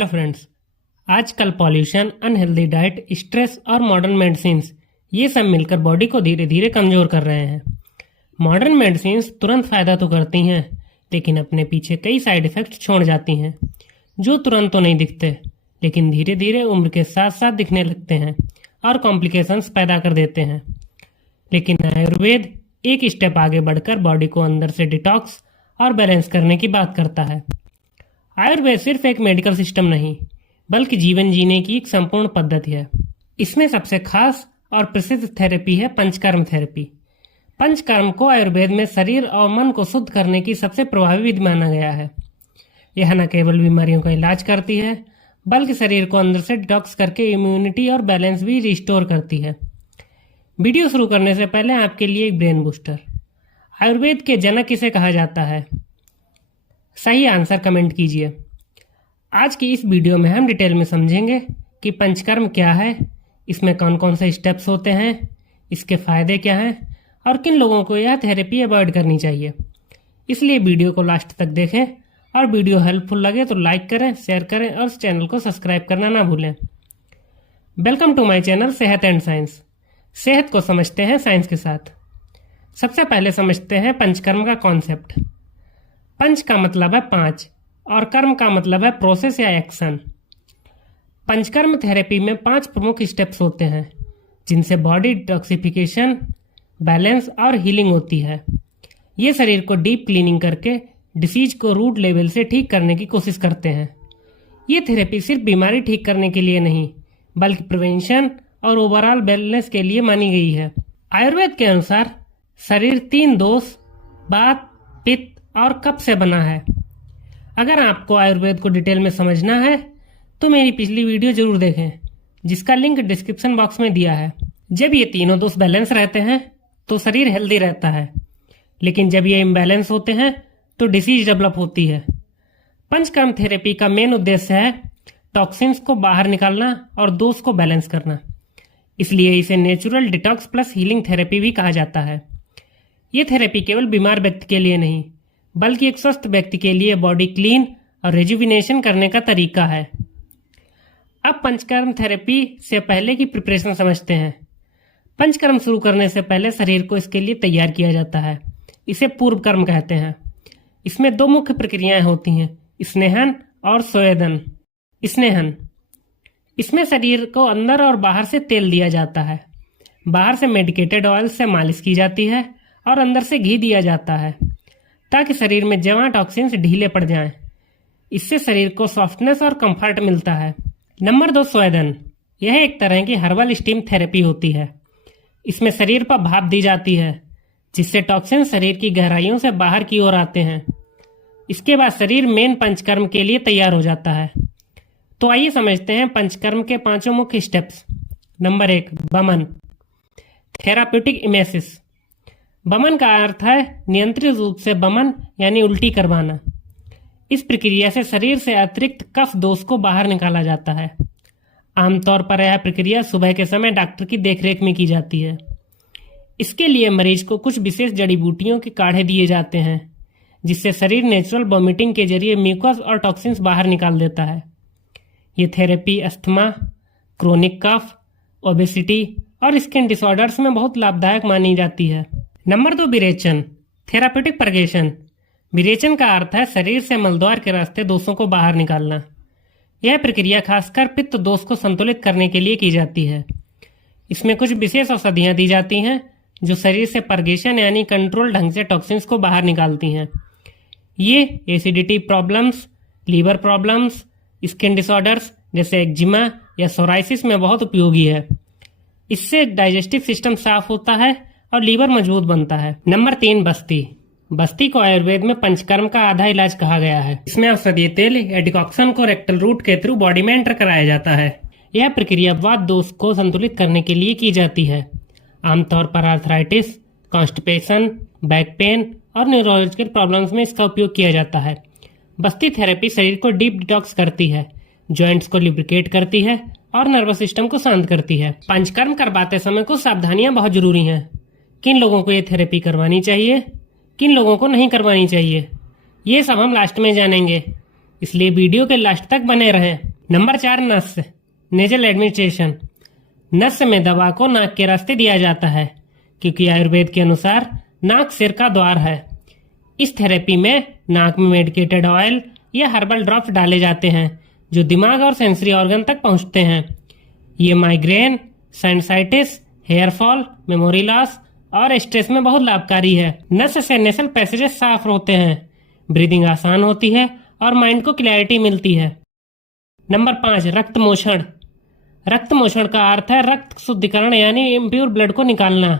Hello friends. आजकल pollution, unhealthy diet, stress और modern medicines ये सब मिलकर बॉडी को धीरे धीरे कमजोर कर रहे हैं। मॉडर्न मेडिसिन्स तुरंत फायदा तो करती हैं, लेकिन अपने पीछे कई साइड इफेक्ट छोड़ जाती हैं जो तुरंत तो नहीं दिखते, लेकिन धीरे धीरे उम्र के साथ साथ दिखने लगते हैं और कॉम्प्लिकेशंस पैदा कर देते हैं। लेकिन आयुर्वेद एक स्टेप आगे बढ़कर बॉडी को अंदर से डिटॉक्स और बैलेंस करने की बात करता है। आयुर्वेद सिर्फ एक मेडिकल सिस्टम नहीं, बल्कि जीवन जीने की एक संपूर्ण पद्धति है। इसमें सबसे खास और प्रसिद्ध थेरेपी है पंचकर्म थेरेपी। पंचकर्म को आयुर्वेद में शरीर और मन को शुद्ध करने की सबसे प्रभावी विधि माना गया है। यह न केवल बीमारियों का इलाज करती है, बल्कि शरीर को अंदर से डिटॉक्स करके इम्यूनिटी और बैलेंस भी रिस्टोर करती है। वीडियो शुरू करने से पहले आपके लिए एक ब्रेन बूस्टर। आयुर्वेद के जनक किसे कहा जाता है? सही आंसर कमेंट कीजिए। आज की इस वीडियो में हम डिटेल में समझेंगे कि पंचकर्म क्या है, इसमें कौन कौन से स्टेप्स होते हैं, इसके फायदे क्या हैं और किन लोगों को यह थेरेपी अवॉइड करनी चाहिए। इसलिए वीडियो को लास्ट तक देखें और वीडियो हेल्पफुल लगे तो लाइक करें, शेयर करें और चैनल को सब्सक्राइब करना ना भूलें। वेलकम टू माय चैनल सेहत एंड साइंस। सेहत को समझते हैं साइंस के साथ। सबसे पहले समझते हैं पंचकर्म का कॉन्सेप्ट। पंच का मतलब है 5 और कर्म का मतलब है प्रोसेस या एक्शन। पंचकर्म थेरेपी में 5 प्रमुख स्टेप्स होते हैं, जिनसे बॉडी डिटॉक्सिफिकेशन, बैलेंस और हीलिंग होती है। ये शरीर को डीप क्लीनिंग करके डिसीज को रूट लेवल से ठीक करने की कोशिश करते हैं। ये थेरेपी सिर्फ बीमारी ठीक करने के लिए नहीं, बल्कि प्रिवेंशन और ओवरऑल वेलनेस के लिए मानी गई है। आयुर्वेद के अनुसार शरीर 3 दोष, वात, पित्त और कफ से बना है। अगर आपको आयुर्वेद को डिटेल में समझना है तो मेरी पिछली वीडियो जरूर देखें, जिसका लिंक डिस्क्रिप्शन बॉक्स में दिया है। जब ये तीनों दोष बैलेंस रहते हैं तो शरीर हेल्दी रहता है, लेकिन जब ये इम्बैलेंस होते हैं तो डिसीज डेवलप होती है। पंचकर्म थेरेपी का मेन उद्देश्य है टॉक्सिन्स को बाहर निकालना और दोष को बैलेंस करना। इसलिए इसे natural detox plus healing therapy भी कहा जाता है। ये थेरेपी केवल बीमार व्यक्ति के लिए नहीं, बल्कि एक स्वस्थ व्यक्ति के लिए बॉडी क्लीन और रेजुविनेशन करने का तरीका है। अब पंचकर्म थेरेपी से पहले की प्रिपरेशन समझते हैं। पंचकर्म शुरू करने से पहले शरीर को इसके लिए तैयार किया जाता है। इसे पूर्व कर्म कहते हैं। इसमें 2 मुख्य प्रक्रियाएं होती हैं, स्नेहन और स्वेदन। स्नेहन, इसमें शरीर को अंदर और बाहर से तेल दिया जाता है। बाहर से मेडिकेटेड ऑयल से मालिश की जाती है और अंदर से घी दिया जाता है, ताकि शरीर में जमा टॉक्सिन्स ढीले पड़ जाएं। इससे शरीर को सॉफ्टनेस और कंफर्ट मिलता है। नंबर 2, स्वेदन। यह एक तरह की हर्बल स्टीम थेरेपी होती है। इसमें शरीर पर भाप दी जाती है, जिससे टॉक्सिन शरीर की गहराइयों से बाहर की ओर आते हैं। इसके बाद शरीर मेन पंचकर्म के लिए तैयार हो जाता है। तो आइए समझते हैं पंचकर्म के 5 मुख्य स्टेप्स। नंबर 1, वमन, थेराप्यूटिक इमेसिस। वमन का अर्थ है नियंत्रित रूप से वमन यानी उल्टी करवाना। इस प्रक्रिया से शरीर से अतिरिक्त कफ दोष को बाहर निकाला जाता है। आमतौर पर यह प्रक्रिया सुबह के समय डॉक्टर की देखरेख में की जाती है। इसके लिए मरीज को कुछ विशेष जड़ी बूटियों के काढ़े दिए जाते हैं, जिससे शरीर नेचुरल वॉमिटिंग के जरिए म्यूकस और टॉक्सिन्स बाहर निकाल देता है। ये therapy asthma, chronic cough, obesity और स्किन डिसऑर्डर्स में बहुत लाभदायक मानी जाती है। नंबर 2, विरेचन, थेराप्यूटिक परगेशन। विरेचन का अर्थ है शरीर से मलद्वार के रास्ते दोषों को बाहर निकालना। यह प्रक्रिया खासकर पित्त दोष को संतुलित करने के लिए की जाती है। इसमें कुछ विशेष औषधियां दी जाती हैं जो शरीर से परगेशन यानी कंट्रोल ढंग से टॉक्सिन्स को बाहर निकालती हैं। ये acidity problems, liver problems, skin disorders जैसे एक्जिमा या सोराइसिस में बहुत उपयोगी है। इससे डाइजेस्टिव सिस्टम साफ होता है और लीवर मजबूत बनता है। नंबर 3, बस्ती। बस्ती को आयुर्वेद में पंचकर्म का आधा इलाज कहा गया है। इसमें औषधीय तेल या डिकॉक्शन को रेक्टल रूट के थ्रू बॉडी में एंटर कराया जाता है। यह प्रक्रिया वात दोष को संतुलित करने के लिए की जाती है। आमतौर पर आर्थराइटिस, कॉन्स्टिपेशन, बैक पेन और न्यूरोलॉजिकल प्रॉब्लम्स में इसका उपयोग किया जाता है। बस्ती थेरेपी शरीर को डीप डिटॉक्स करती है, जॉइंट्स को लिब्रिकेट करती है और नर्वस सिस्टम को शांत करती है। पंचकर्म करवाते समय कुछ सावधानियां बहुत जरूरी हैं। किन लोगों को ये थेरेपी करवानी चाहिए, किन लोगों को नहीं करवानी चाहिए, ये सब हम लास्ट में जानेंगे, इसलिए वीडियो के लास्ट तक बने रहें। नंबर 4, नस नेजल एडमिनिस्ट्रेशन। नस में दवा को नाक के रास्ते दिया जाता है क्योंकि आयुर्वेद के अनुसार नाक सिर का द्वार है। इस थेरेपी में नाक में मेडिकेटेड ऑयल या हर्बल ड्रॉप्स डाले जाते हैं जो दिमाग और सेंसरी ऑर्गन तक पहुंचते हैं। ये migraine, sinusitis, hair fall, memory loss और स्ट्रेस में बहुत लाभकारी है। नस से नेसल पैसेजेस साफ होते हैं, ब्रीदिंग आसान होती है और माइंड को क्लैरिटी मिलती है। नंबर 5, रक्त मोषण। रक्त मोषण का अर्थ है रक्त शुद्धिकरण यानी इम्प्योर ब्लड को निकालना।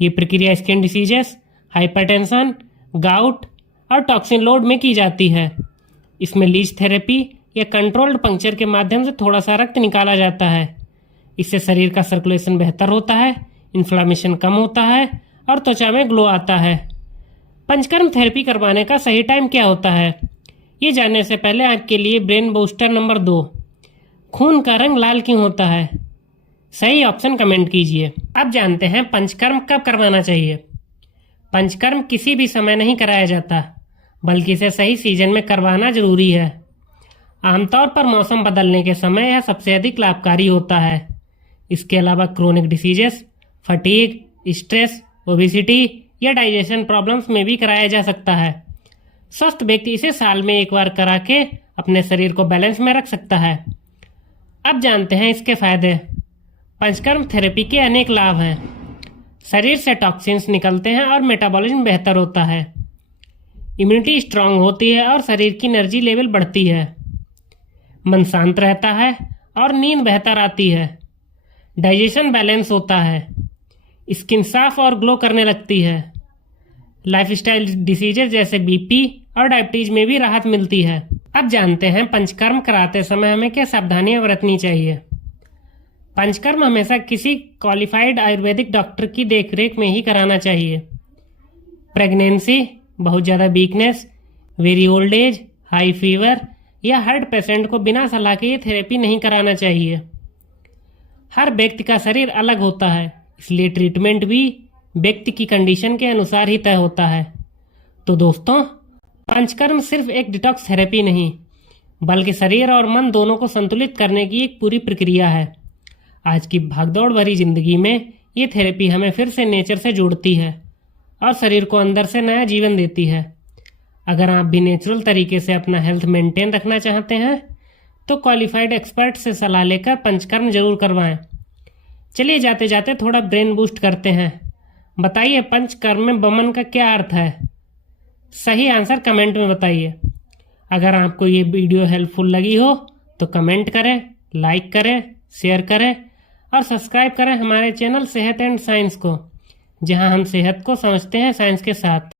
ये प्रक्रिया स्किन डिसीजेस, हाइपरटेंशन, गाउट और टॉक्सिन लोड में की जाती है। इसमें लीच थेरेपी या कंट्रोल्ड पंक्चर के माध्यम से थोड़ा सा रक्त निकाला जाता है। इससे शरीर का सर्कुलेशन बेहतर होता है, इन्फ्लामेशन कम होता है और त्वचा में ग्लो आता है। पंचकर्म थेरेपी करवाने का सही टाइम क्या होता है, ये जानने से पहले आपके लिए ब्रेन बूस्टर नंबर 2, खून का रंग लाल क्यों होता है? सही ऑप्शन कमेंट कीजिए। अब जानते हैं पंचकर्म कब करवाना चाहिए। पंचकर्म किसी भी समय नहीं कराया जाता, बल्कि इसे सही सीजन में करवाना जरूरी है। आमतौर पर मौसम बदलने के समय यह सबसे अधिक लाभकारी होता है। इसके अलावा chronic diseases, fatigue, stress, obesity या डाइजेशन प्रॉब्लम्स में भी कराया जा सकता है। स्वस्थ व्यक्ति इसे साल में एक बार करा के अपने शरीर को बैलेंस में रख सकता है। अब जानते हैं इसके फायदे। पंचकर्म थेरेपी के अनेक लाभ हैं। शरीर से टॉक्सिन्स निकलते हैं और मेटाबॉलिज्म बेहतर होता है। इम्यूनिटी स्ट्रांग होती है और शरीर की एनर्जी लेवल बढ़ती है। मन शांत रहता है और नींद बेहतर आती है। डाइजेशन बैलेंस होता है। स्किन साफ और ग्लो करने लगती है। लाइफस्टाइल डिसीजेज जैसे बीपी और डायबिटीज में भी राहत मिलती है। अब जानते हैं पंचकर्म कराते समय हमें क्या सावधानियां बरतनी चाहिए। पंचकर्म हमेशा किसी क्वालिफाइड आयुर्वेदिक डॉक्टर की देखरेख में ही कराना चाहिए। प्रेगनेंसी, बहुत ज़्यादा weakness, very old age, high fever या हार्ट पेशेंट को बिना सलाह के ये थेरेपी नहीं कराना चाहिए। हर व्यक्ति का शरीर अलग होता है, इसलिए ट्रीटमेंट भी व्यक्ति की कंडीशन के अनुसार ही तय होता है। तो दोस्तों, पंचकर्म सिर्फ एक डिटॉक्स थेरेपी नहीं, बल्कि शरीर और मन दोनों को संतुलित करने की एक पूरी प्रक्रिया है। आज की भागदौड़ भरी जिंदगी में ये थेरेपी हमें फिर से नेचर से जोड़ती है और शरीर को अंदर से नया जीवन देती है। अगर आप भी नेचुरल तरीके से अपना हेल्थ मेंटेन रखना चाहते हैं तो क्वालिफाइड एक्सपर्ट से सलाह लेकर पंचकर्म जरूर करवाएं। चलिए जाते जाते थोड़ा ब्रेन बूस्ट करते हैं। बताइए पंचकर्म में बमन का क्या अर्थ है? सही आंसर कमेंट में बताइए। अगर आपको ये वीडियो हेल्पफुल लगी हो तो कमेंट करें, लाइक करें, शेयर करें और सब्सक्राइब करें हमारे चैनल सेहत एंड साइंस को, जहां हम सेहत को समझते हैं साइंस के साथ।